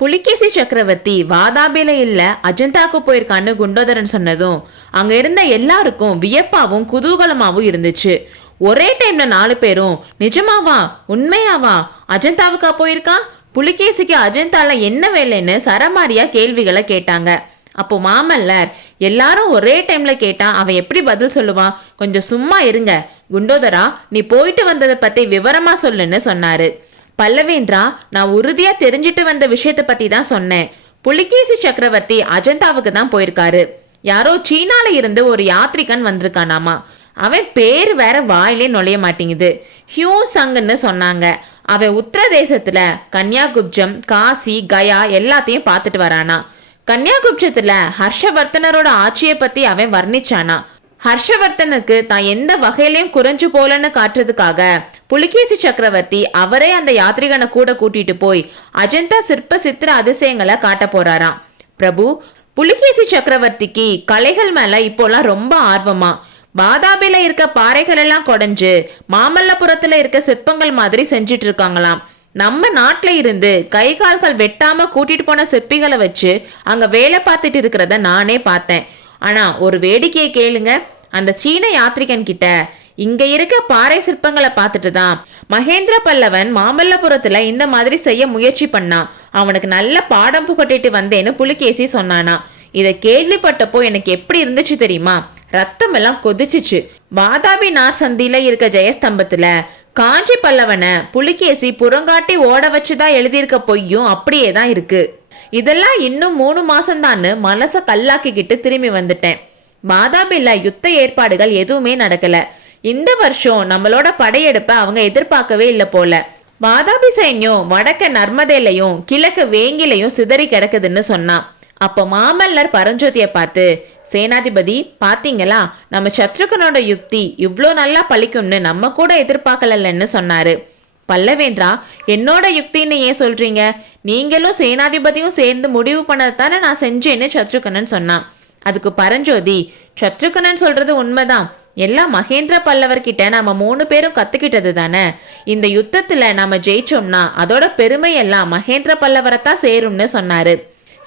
புலிகேசி சக்கரவர்த்தி வாதாபில இல்ல அஜந்தாக்கு போயிருக்கான்னு குண்டோதரன் சொன்னதும் அங்க இருந்த எல்லாருக்கும் வியப்பாவும் குதூகலமாவும் இருந்துச்சு. ஒரே டைம்ல நாலு பேரும் நிஜமாவா? உண்மையாவா? அஜந்தாவுக்கா போயிருக்கான் புலிகேசிக்கு அஜந்தால என்ன வேலைன்னு சரமாரியா கேள்விகளை கேட்டாங்க. அப்போ மாமல்லர் எல்லாரும் ஒரே டைம்ல கேட்டா அவன் எப்படி பதில் சொல்லுவான் கொஞ்சம் சும்மா இருங்க. குண்டோதரா நீ போயிட்டு வந்ததை பத்தி விவரமா சொல்லுன்னு சொன்னாரு. பல்லவேந்திரா நான் உறுதியா தெரிஞ்சிட்டு வந்த விஷயத்தை பத்தி தான் சொன்னேன். புலிகேசி சக்கரவர்த்தி அஜந்தாவுக்கு தான் போயிருக்காரு. யாரோ சீனால இருந்து ஒரு யாத்ரிகன் வந்திருக்கானாமா. அவன் பேர் வேற வாயிலே நுழைய மாட்டேங்குது. ஹியூ சங்குன்னு சொன்னாங்க. அவன் உத்தரதேசத்துல கன்னியாகுப்ஜம் காசி கயா எல்லாத்தையும் பார்த்துட்டு வரானா. கன்னியாகுப்ஜத்துல ஹர்ஷவர்த்தனரோட ஆட்சியை பத்தி அவன் வர்ணிச்சானா. ஹர்ஷவர்த்தனுக்கு தான் எந்த வகையிலையும் குறைஞ்சு போலன்னு காட்டுறதுக்காக புலிகேசி சக்கரவர்த்தி அவரே அந்த யாத்ரிகனை கூட கூட்டிட்டு போய் அஜந்தா சிற்ப சித்திர அதிசயங்களை காட்ட போறாராம். பிரபு புலிகேசி சக்கரவர்த்திக்கு கலைகள் மேல இப்போலாம் ரொம்ப ஆர்வமா. பாதாபில இருக்க பாறைகள் எல்லாம் குடஞ்சு மாமல்லபுரத்துல இருக்க சிற்பங்கள் மாதிரி செஞ்சிட்டு இருக்காங்களாம். நம்ம நாட்டுல இருந்து கை கால்கள் வெட்டாம கூட்டிட்டு போன சிற்பிகளை வச்சு அங்க வேலை பார்த்துட்டு இருக்கிறத நானே பார்த்தேன். ஆனா ஒரு வேடிக்கையை கேளுங்க. அந்த சீன யாத்ரிகன் கிட்ட இங்க இருக்க பாறை சிற்பங்களை பார்த்துட்டு தான். மகேந்திர பல்லவன் மாமல்லபுரத்துல இந்த மாதிரி செய்ய முயற்சி பண்ணான் அவனுக்கு நல்ல பாடம் புகட்டிட்டு வந்தேன்னு புலிகேசி சொன்னானா. இதை கேள்விப்பட்டப்போ எனக்கு எப்படி இருந்துச்சு தெரியுமா? ரத்தம் எல்லாம் கொதிச்சுச்சு. வாதாபி நார் சந்தியில இருக்க ஜெயஸ்தம்பத்துல காஞ்சி பல்லவனை புலிகேசி புறங்காட்டி ஓட வச்சுதான் எழுதியிருக்க பொய்யும் அப்படியே தான் இருக்கு. இதெல்லாம் இன்னும் மூணு மாசம்தான்னு மனசை கல்லாக்கிக்கிட்டு திரும்பி வந்துட்டேன். வாதாபில யுத்த ஏற்பாடுகள் எதுவுமே நடக்கல. இந்த வருஷம் நம்மளோட படையெடுப்பை அவங்க எதிர்பார்க்கவே இல்லை போல. வாதாபி சைன்யம் வடக்க நர்மதையிலையும் கிழக்கு வேங்கிலையும் சிதறி கிடக்குதுன்னு சொன்னான். அப்போ மாமல்லர் பரஞ்சோதியை பார்த்து சேனாதிபதி பார்த்தீங்களா நம்ம சத்ருகனோட யுக்தி இவ்வளோ நல்லா பழிக்கும்னு நம்ம கூட எதிர்பார்க்கலன்னு சொன்னாரு. பல்லவேந்திரா என்னோட யுக்தின்னு ஏன் சொல்றீங்க? நீங்களும் சேனாதிபதியும் சேர்ந்து முடிவு பண்ணதானே நான் செஞ்சேன்னு சத்ருகனன் சொன்னான். அதுக்கு பரஞ்சோதி சத்ருகனன் சொல்றது உண்மைதான். எல்லாம் மகேந்திர பல்லவர்கிட்ட நாம மூணு பேரும் கத்துக்கிட்டது தானே? இந்த யுத்தத்துல நாம ஜெயிச்சோம்னா அதோட பெருமை எல்லாம் மகேந்திர பல்லவரைத்தான் சேரும்னு சொன்னாரு.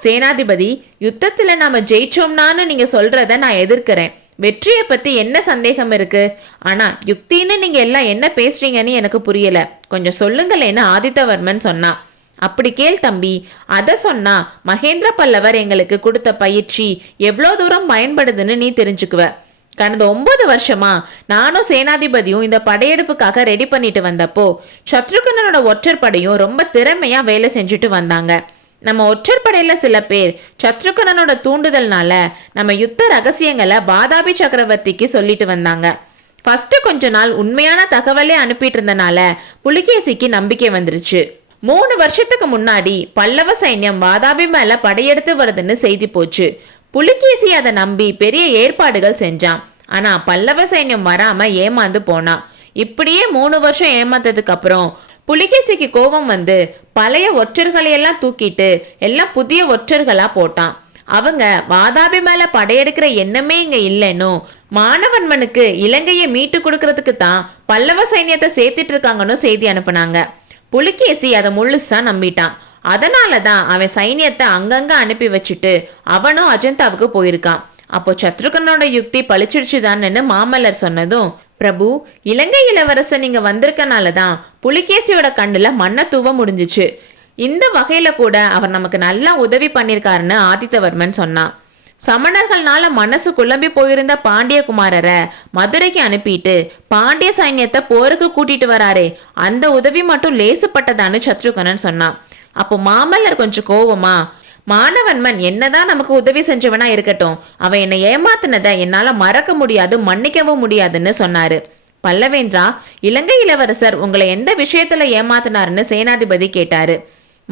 சேனாதிபதி யுத்தத்துல நாம ஜெயிச்சோம்னான்னு நீங்க சொல்றத நான் எதிர்க்கிறேன். வெற்றியை பத்தி என்ன சந்தேகம் இருக்கு? ஆனா யுக்தின்னு நீங்க எல்லாம் என்ன பேசுறீங்கன்னு எனக்கு புரியல. கொஞ்சம் சொல்லுங்களேன்னு ஆதித்தவர்மன் சொன்னான். அப்படி கேள் தம்பி. அதை சொன்னா மகேந்திர பல்லவர் எங்களுக்கு கொடுத்த பயிற்சி எவ்வளோ தூரம் பயன்படுதுன்னு நீ தெரிஞ்சுக்குவ. கடந்த ஒன்பது வருஷமா நானும் சேனாதிபதியும் இந்த படையெடுப்புக்காக ரெடி பண்ணிட்டு வந்தப்போ சத்ருகனனோட ஒற்றர் படையும் ரொம்ப திறமையா வேலை செஞ்சுட்டு வந்தாங்க. நம்ம ஒற்றற்படையில சில பேர் சத்ருகனனோட தூண்டுதல்னால நம்ம யுத்த ரகசியங்களை பாதாபி சக்கரவர்த்திக்கு சொல்லிட்டு வந்தாங்க. ஃபர்ஸ்ட் கொஞ்ச நாள் உண்மையான தகவலே அனுப்பிட்டு இருந்தனால புலிகேசிக்கு நம்பிக்கை வந்துருச்சு. மூணு வருஷத்துக்கு முன்னாடி பல்லவ சைன்யம் வாதாபி மேல படையெடுத்து வருதுன்னு செய்தி போச்சு. புலிகேசி அதை நம்பி பெரிய ஏற்பாடுகள் செஞ்சான். ஆனா பல்லவ சைன்யம் வராம ஏமாந்து போனான் இப்படியே மூணு வருஷம் ஏமாத்ததுக்கு அப்புறம் புலிகேசிக்கு கோபம் வந்து பழைய ஒற்றர்களை எல்லாம் தூக்கிட்டு எல்லாம் புதிய ஒற்றர்களா போட்டான். அவங்க வாதாபி மேல படையெடுக்கிற எண்ணமே இங்க இல்லைன்னு மாணவன்மனுக்கு இலங்கையை மீட்டு கொடுக்கறதுக்கு தான் பல்லவ சைன்யத்தை சேர்த்துட்டு இருக்காங்கன்னு செய்தி அனுப்புனாங்க. புலிகேசி அதை முழுசா நம்பிட்டான். அதனால தான் அவன் சைன்யத்தை அங்கங்க அனுப்பி வச்சுட்டு அவனும் அஜந்தாவுக்கு போயிருக்கான். அப்போ சத்ருகனோட யுக்தி பளிச்சிடுச்சுதான்னு மாமல்லர் சொன்னதும் பிரபு இலங்கை இளவரசன் நீங்க வந்திருக்கனால தான் புலிகேசியோட கண்ணுல மண்ணை தூவ முடிஞ்சுச்சு. இந்த வகையில கூட அவர் நமக்கு நல்லா உதவி பண்ணியிருக்காருன்னு ஆதித்தவர்மன் சொன்னான். சமணர்கள்னால மனசு குழம்பி போயிருந்த பாண்டியகுமாரரை மதுரைக்கு அனுப்பிட்டு பாண்டிய சைன்யத்தை போருக்கு கூட்டிட்டு வராரே. அந்த உதவி மட்டும் லேசுப்பட்டதான்னு சத்ருகனன் சொன்னான். அப்போ மாமல்லர் கொஞ்சம் கோவமா மாணவன்மன் என்னதான் நமக்கு உதவி செஞ்சவனா இருக்கட்டும். அவன் என்னை ஏமாத்தினதை என்னால மறக்க முடியாது மன்னிக்கவும் முடியாதுன்னு சொன்னாரு. பல்லவேந்திரா இலங்கை இளவரசர் உங்களை எந்த விஷயத்துல ஏமாத்தினாருன்னு சேனாதிபதி கேட்டாரு.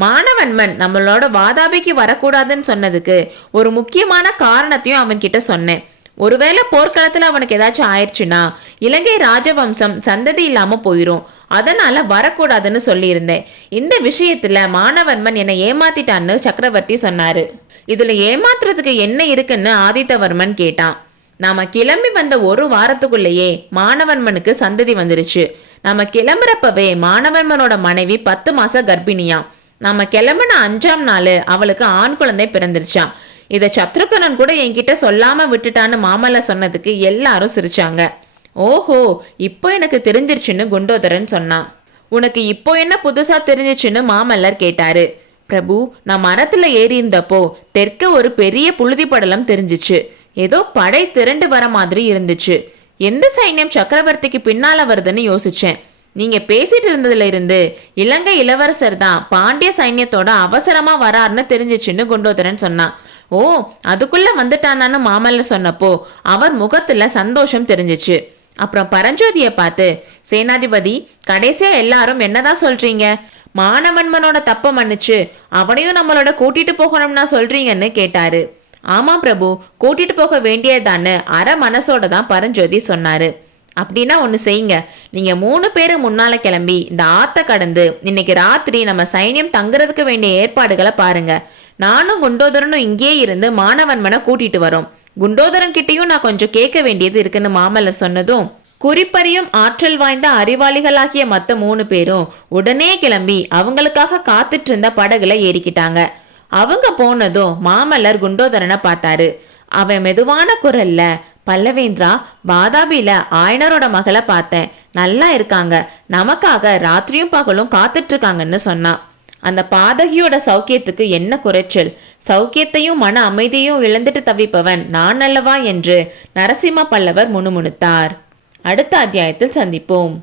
மாணவன்மன் நம்மளோட வாதாபிக்கு வரக்கூடாதுன்னு சொன்னதுக்கு ஒரு முக்கியமான காரணத்தையும் அவன்கிட்ட சொன்னேன். ஒருவேளை போர்க்களத்தில் அவனுக்கு ஏதாச்சும் ஆயிடுச்சுன்னா இலங்கை ராஜவம்சம் சந்ததி இல்லாமல் போயிடும் அதனால வரக்கூடாதுன்னு சொல்லியிருந்தேன். இந்த விஷயத்துல மாணவன்மன் என்னை ஏமாத்திட்டான்னு சக்கரவர்த்தி சொன்னாரு. இதுல ஏமாத்துறதுக்கு என்ன இருக்குன்னு ஆதித்தவர்மன் கேட்டான். நாம கிளம்பி வந்த ஒரு வாரத்துக்குள்ளேயே மாணவன்மனுக்கு சந்ததி வந்துருச்சு. நம்ம கிளம்புறப்பவே மாணவன்மனோட மனைவி பத்து மாச கர்ப்பிணியா நம்ம கிளம்புன அஞ்சாம் நாள் அவளுக்கு ஆண் குழந்தை பிறந்துருச்சாம். இதை சத்ருகனன் கூட என்கிட்ட சொல்லாமல் விட்டுட்டான்னு மாமல்ல சொன்னதுக்கு எல்லாரும் சிரிச்சாங்க. ஓஹோ இப்போ எனக்கு தெரிஞ்சிருச்சுன்னு குண்டோதரன் சொன்னான். உனக்கு இப்போ என்ன புதுசாக தெரிஞ்சிச்சுன்னு மாமல்லர் கேட்டாரு. பிரபு நான் மரத்தில் ஏறி இருந்தப்போ தெற்க ஒரு பெரிய புழுதி படலம் தெரிஞ்சிச்சு. ஏதோ படை திரண்டு வர மாதிரி இருந்துச்சு. எந்த சைன்யம் சக்கரவர்த்திக்கு பின்னால் வருதுன்னு யோசிச்சேன். நீங்க பேசிட்டு இருந்ததுல இருந்து இலங்கை இளவரசர் தான் பாண்டிய சைன்யத்தோட அவசரமா வராருன்னு தெரிஞ்சிச்சுன்னு குண்டோதரன் சொன்னான். ஓ அதுக்குள்ள வந்துட்டானான்னு மாமல்ல சொன்னப்போ அவர் முகத்துல சந்தோஷம் தெரிஞ்சிச்சு. அப்புறம் பரஞ்சோதியை பார்த்து சேனாதிபதி கடைசியா எல்லாரும் என்னதான் சொல்றீங்க? மானவன்மனோட தப்ப மன்னிச்சு அவனையும் நம்மளோட கூட்டிட்டு போகணும்னா சொல்றீங்கன்னு கேட்டாரு. ஆமா பிரபு கூட்டிட்டு போக வேண்டியதான்னு அரை மனசோட தான் பரஞ்சோதி சொன்னாரு. அப்படின்னா ஒன்று செய்யுங்க. நீங்கள் மூணு பேர் முன்னால் கிளம்பி இந்த ஆற்ற கடந்து இன்னைக்கு ராத்திரி நம்ம சைன்யம் தங்குறதுக்கு வேண்டிய ஏற்பாடுகளை பாருங்க. நானும் குண்டோதரனும் இங்கேயே இருந்து மாணவன்மனை கூட்டிட்டு வரோம். குண்டோதரன் கிட்டேயும் நான் கொஞ்சம் கேட்க வேண்டியது இருக்குன்னு மாமல்லர் சொன்னதும் குறிப்பறியும் ஆற்றல் வாய்ந்த அறிவாளிகளாகிய மற்ற மூணு பேரும் உடனே கிளம்பி அவங்களுக்காக காத்துட்டு இருந்த படகுல ஏறிக்கிட்டாங்க. அவங்க போனதும் மாமல்லர் குண்டோதரனை பார்த்தாரு. அவன் மெதுவான குரல்ல பல்லவேந்திரா வாதாபியில ஆயனரோட மகளை பார்த்தேன். நல்லா இருக்காங்க. நமக்காக ராத்திரியும் பகலும் காத்துட்டு இருக்காங்கன்னு சொன்னான் அந்த பாதகியோட சௌக்கியத்துக்கு என்ன குறைச்சல்? சௌக்கியத்தையும் மன அமைதியையும் இழந்துட்டு தவிப்பவன் நான் அல்லவா என்று நரசிம்ம பல்லவர் முணுமுணுத்தார். அடுத்த அத்தியாயத்தில் சந்திப்போம்.